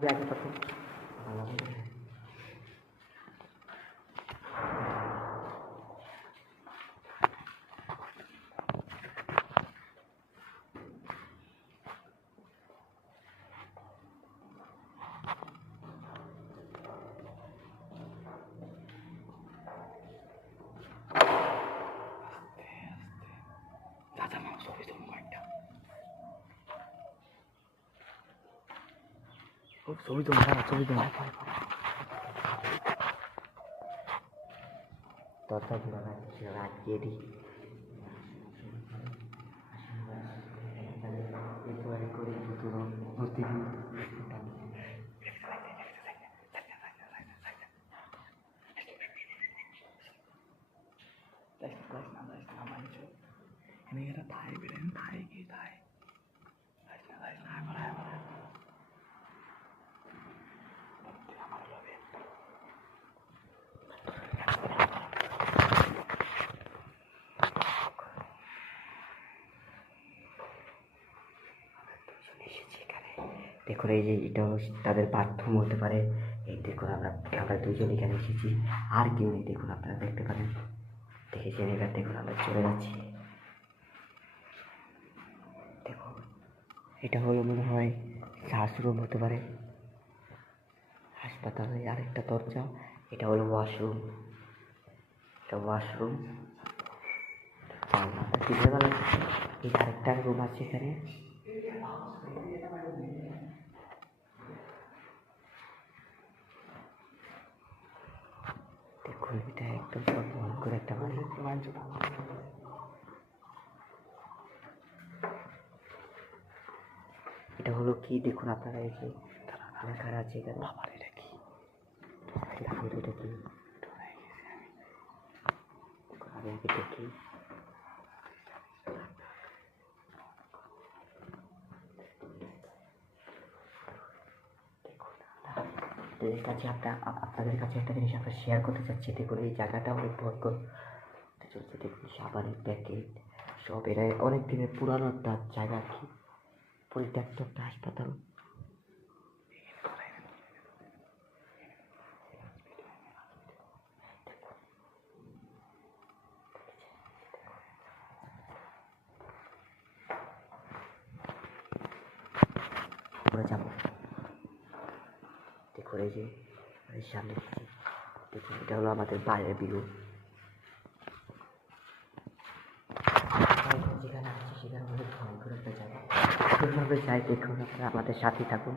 ব্যাগে তখন ভালো হবে। দাদা মা ছবি তো মোবাইলটা ছবি তো দরজাগুলো রাখিয়ে দিই। এরপরে করে দুটো ভর্তি দেখুন এই যে এটাও তাদের বাথরুম হতে পারে। এই দেখুন আমরা দুজন এখানে এসেছি, আর কেউ নেই। দেখুন আপনারা দেখতে পারেন, দেখেছেন এবার। দেখুন আমরা চলে যাচ্ছি। দেখুন এটা হলো মনে হয় ক্লাসরুম হতে পারে, হাসপাতালে। আরেকটা দরজা, এটা হলো ওয়াশরুম। এটা ওয়াশরুম। এই আরেকটা রুম আছে এখানে। দেখুন এটা একদম সব ভয়ঙ্কর একটা বাড়ি। এটা হলো কি দেখুন আপনারা, এই যে লেখা আছে এখানে। এটা কি? এটা কি? আমি আগে দেখি। আপনাদের কাছে একটা জিনিস আমরা শেয়ার করতে চাচ্ছি। দেখুন এই জায়গাটা অনেক ভয়ঙ্কর চলছে। দেখুন সাবানের প্যাকেট সব, এরা অনেক দিনের পুরানো একটা জায়গা, কি পরিত্যক্ত একটা হাসপাতাল। যাবো দেখুন এই যে সামনে দেখুন, এটা হলো আমাদের বাইরের ভিউ। যেখানে আসছি সেখানে অনেক ভয়ঙ্কর একটা জায়গা। যাই দেখুন, আপনারা আমাদের সাথে থাকুন।